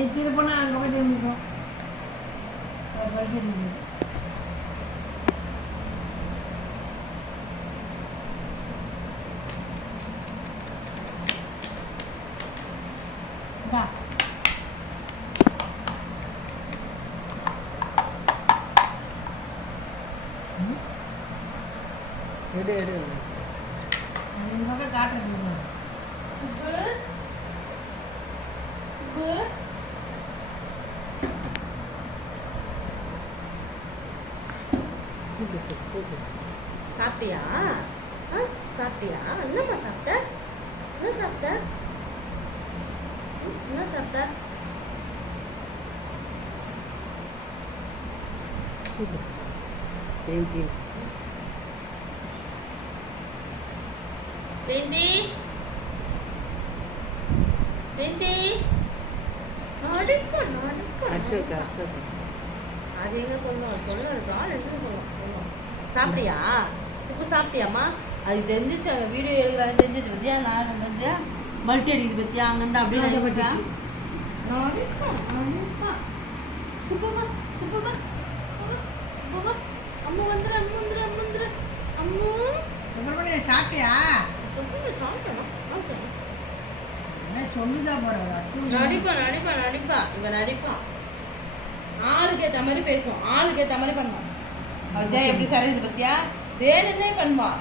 நீ திருப்பினா அங்கே போய் நின்றுக்கும் படிச்சு வா எடு எடு இந்த பக்கம் காட்டுறது சாப்பிட்டியா? சாப்பிட்டியா? என்னம்மா சாப்பிட்ட? என்ன சாப்பிட்ட? என்ன சாப்பிட்ட? ஜெயந்தி ஜெயந்தி ஜெயந்தி அசோக் அசோக் அது எங்க சொல்லுவோம் சொல்லுறது ஆள் எங்க சொல்லுவோம் சாப்பிட்டியா? சுப்பு சாப்பிட்டியாம்மா? அது தெரிஞ்சிச்சு அங்கே வீடியோ எடுக்கிறாங்க தெரிஞ்சிச்சு பத்தியா நான் பத்தியா மல்டி அடிக்குது பத்தியா அங்கேருந்து அப்படியே அடிச்சிட்டேன் சுப்பமா சுப்பமா சுப்பமா அம்மா வந்துரு அம்மா வந்துரு அம்மா வந்துரு அம்மு சுப்பிரமணியம் சாப்பிட்டியா? சுப்பமா சாப்பிட்டேன் சொல்லிதான் போறேன் நடிப்பான் இவன் நடிப்பான் ஆளுக்கு ஏற்ற மாதிரி பேசும் ஆளுக்கு ஏற்ற மாதிரி பண்ணுவான் அவன் எப்படி சரியுது பத்தியா வேணுன்னே பண்ணுவான்